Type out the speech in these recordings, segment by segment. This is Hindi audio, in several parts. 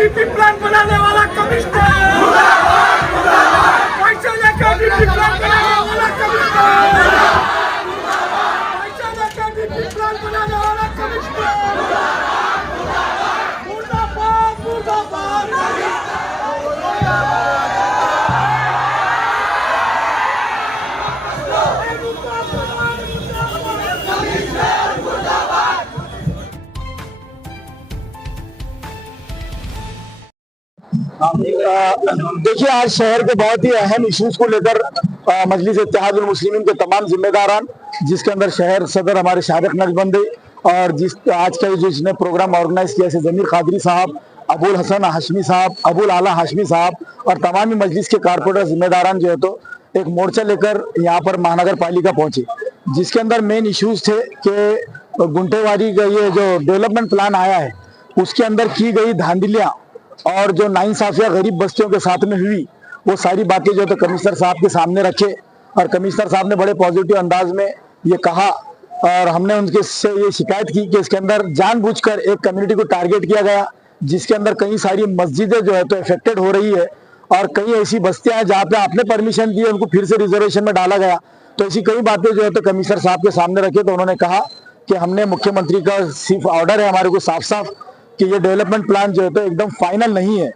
डीपी प्लान बनाने वाला कमिश्नर, पैसा लेकर डीपी प्लान बनाने वाला कमिश्नर, पैसा लेकर डीपी प्लान बनाने वाला कमिश्नर, मुर्दाबाद मुर्दाबाद। देखिए, आज शहर के बहुत ही अहम इश्यूज को लेकर मजलिस इत्तेहादुल मुस्लिमीन के तमाम जिम्मेदारान, जिसके अंदर शहर सदर हमारे शारिक नक्शबंदी और जिस आज का जिसने प्रोग्राम ऑर्गेनाइज किया जैसे जमीर कादरी साहब, अबुल हसन हाशमी साहब, अबुल आला हाशमी साहब और तमाम ही मजलिस के कारपोरेटर जिम्मेदारान जो है तो एक मोर्चा लेकर यहाँ पर महानगर पालिका पहुंचे, जिसके अंदर मेन इश्यूज थे कि गुंटेवारी का ये जो डेवलपमेंट प्लान आया है उसके अंदर की गई धांधलियाँ और जो नाइंसाफियां गरीब बस्तियों के साथ में हुई, वो सारी बातें जो तो कमिश्नर साहब के सामने रखे और कमिश्नर साहब ने बड़े पॉजिटिव अंदाज में ये कहा और हमने उनके से ये शिकायत की कि इसके अंदर जानबूझकर एक कम्युनिटी को टारगेट किया गया, जिसके अंदर कई सारी मस्जिदें जो है तो इफेक्टेड हो रही है और कई ऐसी बस्तियां हैं जहाँ पे आपने परमिशन दी है उनको फिर से रिजर्वेशन में डाला गया। तो ऐसी कई बातें जो है तो कमिश्नर साहब के सामने रखे तो उन्होंने कहा कि हमने मुख्यमंत्री का सिर्फ ऑर्डर है हमारे को साफ साफ कि ये डेवलपमेंट प्लान जो है तो एकदम फाइनल नहीं है,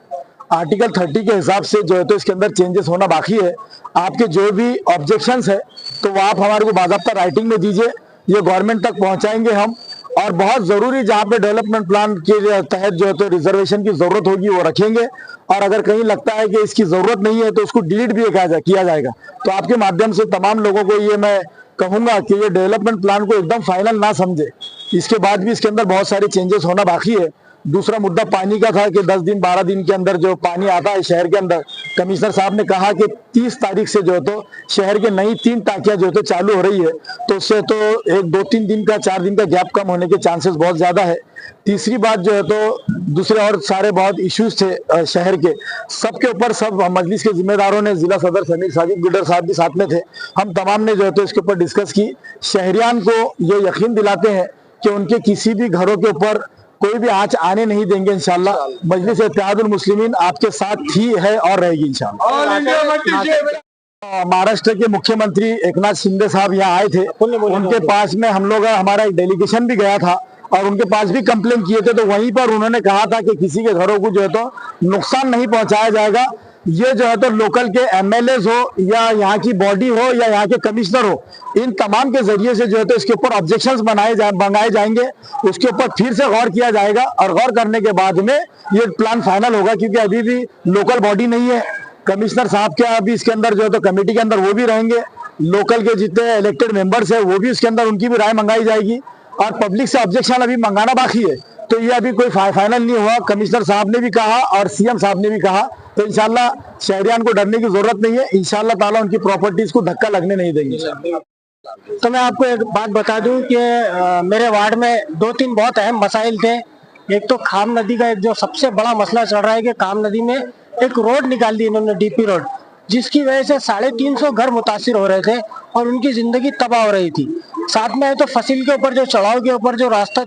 आर्टिकल 30 के हिसाब से जो है तो इसके अंदर चेंजेस होना बाकी है। आपके जो भी ऑब्जेक्शंस है तो वो आप हमारे को बाकायदा राइटिंग में दीजिए, ये गवर्नमेंट तक पहुंचाएंगे हम और बहुत जरूरी जहाँ पे डेवलपमेंट प्लान के तहत जो है तो रिजर्वेशन की जरूरत होगी वो रखेंगे और अगर कहीं लगता है कि इसकी जरूरत नहीं है तो उसको डिलीट भी किया जाएगा। तो आपके माध्यम से तमाम लोगों को ये मैं कहूंगा कि ये डेवलपमेंट प्लान को एकदम फाइनल ना समझे, इसके बाद भी इसके अंदर बहुत सारे चेंजेस होना बाकी है। दूसरा मुद्दा पानी का था कि 10 दिन 12 दिन के अंदर जो पानी आता है शहर के अंदर, कमिश्नर साहब ने कहा कि 30 तारीख से जो है तो शहर के नई 3 टांकियां जो है तो चालू हो रही है, तो उससे तो एक 2-3 दिन का 4 दिन का गैप कम होने के चांसेस बहुत ज्यादा है। तीसरी बात जो है तो दूसरे और सारे बहुत इश्यूज थे शहर के, सबके ऊपर सब मजलिस के जिम्मेदारों ने, जिला सदर समीर साजिद बिल्डर साहब भी साथ में थे, हम तमाम ने जो है तो इसके ऊपर डिस्कस की। शहरियान को ये यकीन दिलाते हैं कि उनके किसी भी घरों के ऊपर कोई भी आंच आने नहीं देंगे इंशाल्लाह। मजलिस इत्तेहादुल मुस्लिमीन आपके साथ ही है और रहेगी इंशाल्लाह। महाराष्ट्र के मुख्यमंत्री एकनाथ शिंदे साहब यहाँ आए थे, उनके पास में हम लोग हमारा एक डेलीगेशन भी गया था और उनके पास भी कंप्लेन किए थे, तो वहीं पर उन्होंने कहा था कि किसी के घरों को जो है तो नुकसान नहीं पहुंचाया जाएगा। ये जो है तो लोकल के एमएलएज हो या यहाँ की बॉडी हो या यहाँ के कमिश्नर हो, इन तमाम के जरिए से जो है तो इसके ऊपर ऑब्जेक्शंस मंगाए जाएंगे, उसके ऊपर फिर से गौर किया जाएगा और गौर करने के बाद में ये प्लान फाइनल होगा, क्योंकि अभी भी लोकल बॉडी नहीं है। कमिश्नर साहब के अभी इसके अंदर जो है तो कमेटी के अंदर वो भी रहेंगे, लोकल के जितने इलेक्टेड मेंबर्स है वो भी इसके अंदर उनकी भी राय मंगाई जाएगी और पब्लिक से ऑब्जेक्शन अभी मंगाना बाकी है। तो ये अभी कोई फाइनल नहीं हुआ, कमिश्नर साहब ने भी कहा और सीएम साहब ने भी कहा, तो इंशाल्लाह शहरियान को डरने की जरूरत नहीं है, इंशाल्लाह ताला उनकी प्रॉपर्टीज को धक्का लगने नहीं देंगे। तो मैं आपको एक बात बता दूं कि मेरे वार्ड में 2-3 बहुत अहम मसाइल थे। एक तो खाम नदी का एक जो सबसे बड़ा मसला चल रहा है कि खाम नदी में एक रोड निकाल दी इन्होंने, डीपी रोड, जिसकी वजह से 350 घर मुतासिर हो रहे थे और उनकी जिंदगी तबाह हो रही थी। साथ में है तो फसल के ऊपर जो चढ़ाव के ऊपर जो रास्ता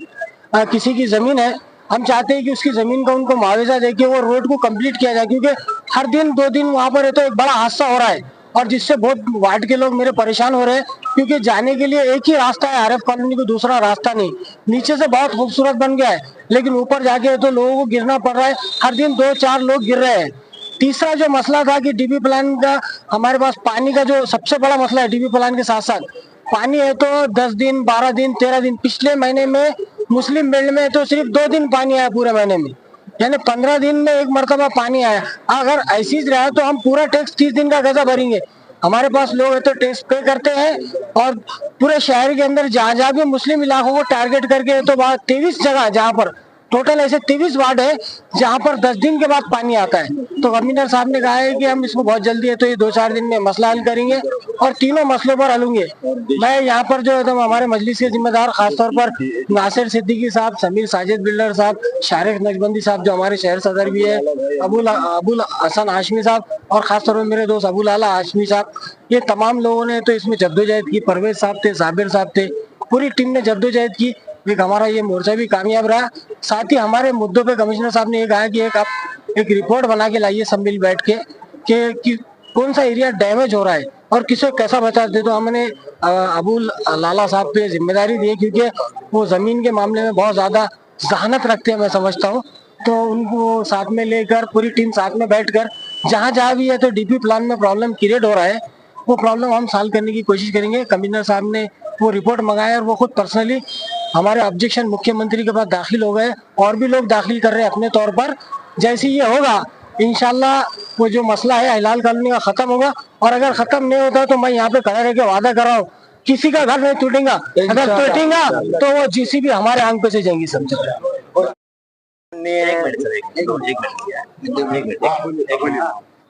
किसी की जमीन है, हम चाहते हैं कि उसकी जमीन का उनको मुआवजा देके वो रोड को कंप्लीट किया जाए, क्योंकि हर दिन 2 दिन वहां पर है तो एक बड़ा हादसा हो रहा है और जिससे बहुत वार्ड के लोग मेरे परेशान हो रहे हैं, क्योंकि जाने के लिए एक ही रास्ता है आरएफ कॉलोनी को, दूसरा रास्ता नहीं। नीचे से बहुत खूबसूरत बन गया है लेकिन ऊपर जाके तो लोगों को गिरना पड़ रहा है, हर दिन 2-4 लोग गिर रहे हैं। तीसरा जो मसला था कि डीपी प्लान का, हमारे पास पानी का जो सबसे बड़ा मसला है, डीपी प्लान के साथ साथ पानी है तो 10 दिन 12 दिन 13 दिन, पिछले महीने में मुस्लिम बेल्ट में तो सिर्फ 2 दिन पानी आया पूरे महीने में, यानी 15 दिन में एक मरतबा पानी आया। अगर ऐसी रहा तो हम पूरा टैक्स 30 दिन का कैसा भरेंगे? हमारे पास लोग है तो टैक्स पे करते हैं और पूरे शहर के अंदर जहाँ भी मुस्लिम इलाकों को टारगेट करके तो 23 जगह, जहाँ पर टोटल ऐसे 23 वार्ड है जहाँ पर 10 दिन के बाद पानी आता है। तो कमिश्नर साहब ने कहा है कि हम इसको बहुत जल्दी है तो ये 2-4 दिन में मसला हल करेंगे और तीनों मसलों पर हलूंगे। मैं यहाँ पर जो है हमारे मजलिस के जिम्मेदार खासतौर पर नासिर सिद्दीकी साहब, समीर साजिद बिल्डर साहब, शारिक नक्शबंदी साहब जो हमारे शहर सदर भी है, अबुल हसन हाशमी साहब और खासतौर पर मेरे दोस्त अबुल आला हाशमी साहब, ये तमाम लोगों ने तो इसमें जद्दोजहद की। परवेज साहब थे, साबिर साहब थे, पूरी टीम ने जद्दोजहद की। एक हमारा ये मोर्चा भी कामयाब रहा। साथ ही हमारे मुद्दों पे कमिश्नर साहब ने ये कहा कि आप एक रिपोर्ट बना के लाइए सब मिल बैठ के कि कौन सा एरिया डैमेज हो रहा है और किसे कैसा बचा दे। तो हमने अबुल लाला साहब पे जिम्मेदारी दी है, क्योंकि वो जमीन के मामले में बहुत ज्यादा जहानत रखते हैं, मैं समझता हूँ। तो उनको साथ में लेकर पूरी टीम साथ में बैठकर जहाँ जहाँ भी है तो डीपी प्लान में प्रॉब्लम क्रिएट हो रहा है, वो प्रॉब्लम हम सॉल्व करने की कोशिश करेंगे। कमिश्नर साहब ने वो रिपोर्ट मंगाया और वो खुद पर्सनली हमारे ऑब्जेक्शन मुख्यमंत्री के पास दाखिल हो गए, और भी लोग दाखिल कर रहे हैं अपने तौर पर। जैसे ये होगा इंशाल्लाह वो जो मसला है हिलाल कॉलोनी का खत्म होगा, और अगर खत्म नहीं होता तो मैं यहाँ पे खड़ा रह के वादा कर रहा हूँ किसी का घर नहीं टूटेगा। अगर टूटेगा तो वो जीसीबी हमारे आंख पे से जाएंगी सब जगह।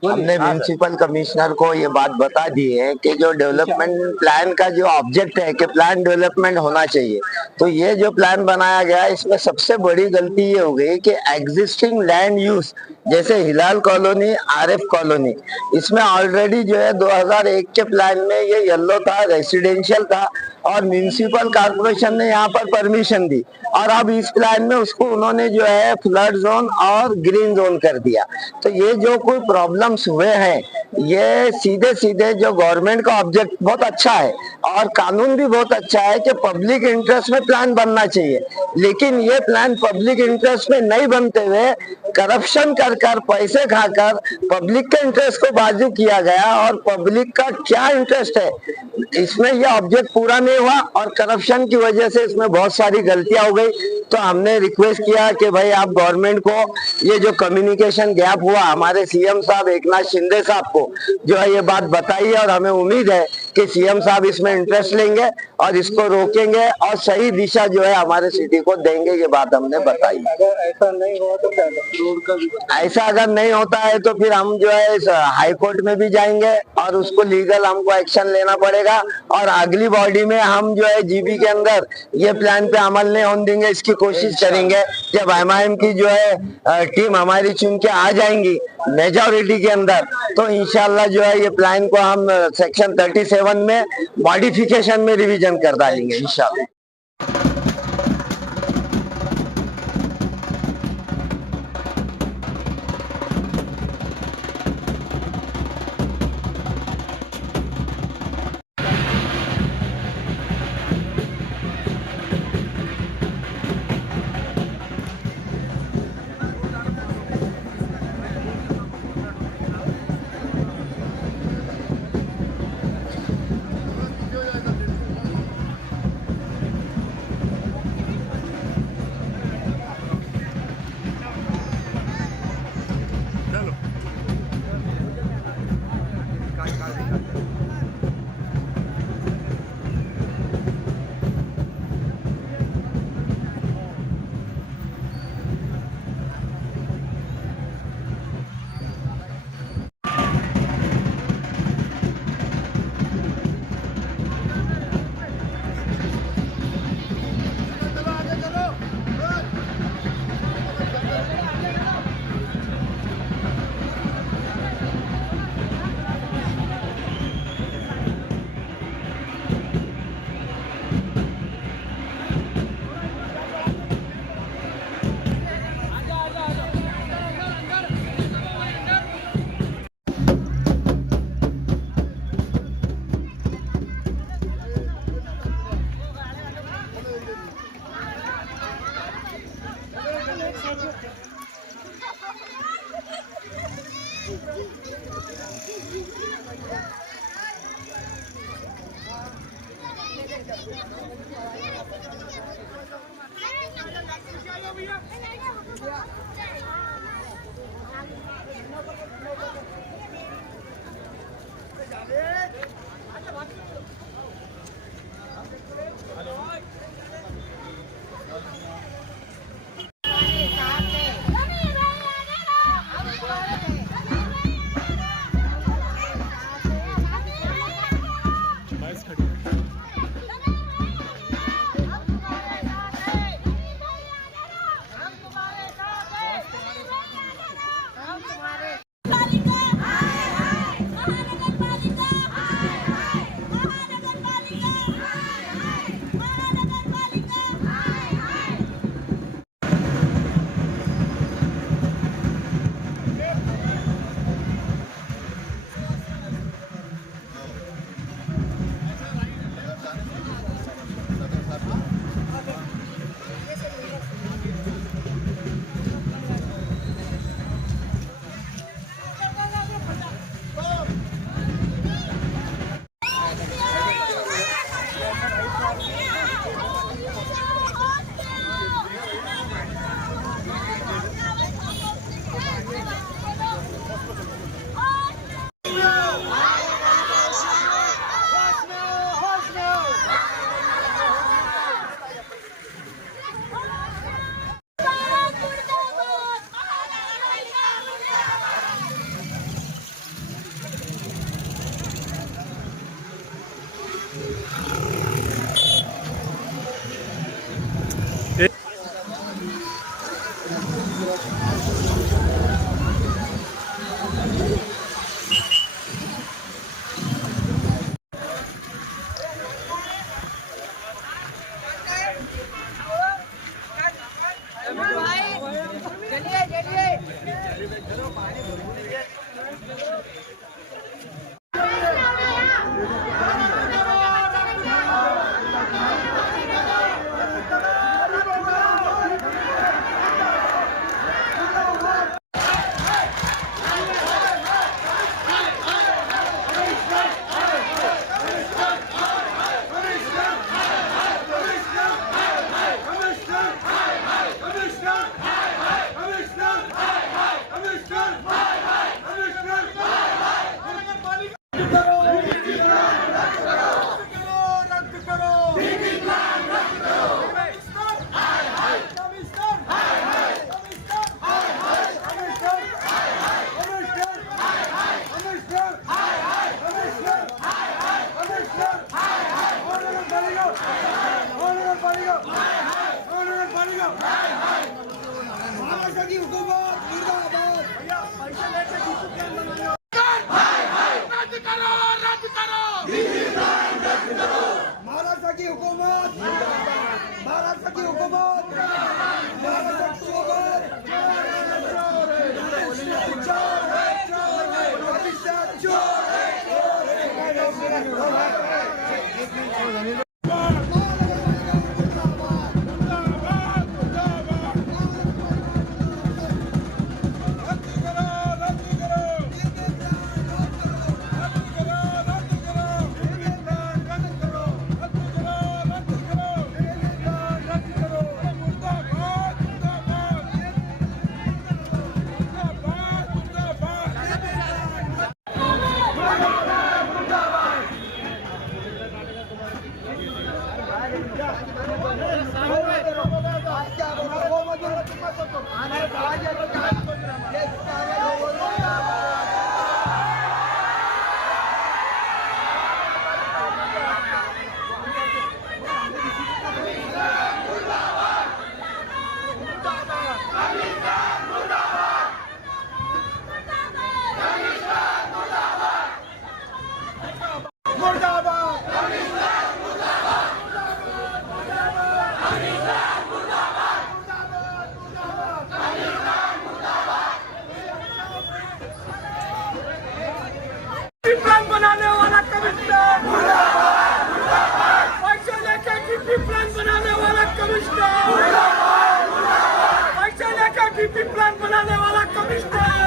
हमने म्यूनसिपल कमिश्नर को ये बात बता दी है कि जो डेवलपमेंट प्लान का जो ऑब्जेक्ट है कि प्लान डेवलपमेंट होना चाहिए, तो ये जो प्लान बनाया गया इसमें सबसे बड़ी गलती ये हो गई कि एग्जिस्टिंग लैंड यूज जैसे हिलाल कॉलोनी, आरिफ कॉलोनी, इसमें ऑलरेडी जो है 2001 के प्लान में ये येलो था, रेसिडेंशियल था, और म्यूनसिपल कॉर्पोरेशन ने यहाँ पर परमिशन दी, और अब इस प्लान में उसको उन्होंने जो है फ्लड जोन और ग्रीन जोन कर दिया। तो ये जो कोई प्रॉब्लम्स हुए हैं ये सीधे सीधे जो गवर्नमेंट का ऑब्जेक्ट बहुत अच्छा है और कानून भी बहुत अच्छा है कि पब्लिक इंटरेस्ट में प्लान बनना चाहिए, लेकिन ये प्लान पब्लिक इंटरेस्ट में नहीं बनते हुए करप्शन कर पैसे खाकर पब्लिक के इंटरेस्ट को बाजू किया गया, और पब्लिक का क्या इंटरेस्ट है इसमें ये ऑब्जेक्ट पूरा नहीं हुआ, और करप्शन की वजह से इसमें बहुत सारी गलतियां हो गई। तो हमने रिक्वेस्ट किया कि भाई आप गवर्नमेंट को ये जो कम्युनिकेशन गैप हुआ, हमारे सीएम साहब एकनाथ शिंदे साहब को जो है ये बात बताइए, और हमें उम्मीद है कि सीएम साहब इसमें इंटरेस्ट लेंगे और इसको रोकेंगे और सही दिशा जो है हमारे सिटी को देंगे, ये बात हमने बताई। अगर ऐसा नहीं हुआ तो क्या ऐसा अगर नहीं होता है तो फिर हम जो है हाई कोर्ट में भी जाएंगे और उसको लीगल हमको एक्शन लेना पड़ेगा, और अगली बॉडी में हम जो है जीबी के अंदर ये प्लान पे अमल नहीं होने देंगे, इसकी कोशिश करेंगे। जब एमआईएम की जो है टीम हमारी चुन के आ जाएंगी मेजॉरिटी के अंदर, तो इंशाल्लाह जो है ये प्लान को हम सेक्शन 37 में मॉडिफिकेशन में रिवीजन कर डालेंगे इंशाल्लाह। महाराष्ट्र की हुकूमत मुर्दाबाद। रद्द करो, रद्द करो। महाराष्ट्र की हुकूमत, महाराष्ट्र की हुकूमत, महाराष्ट्र की हुकूमत। प्लान बनाने वाला कमिश्नर, पैसे लेके डीपी प्लान बनाने वाला कमिश्नर, पैसे लेके डीपी प्लान बनाने वाला कमिश्नर।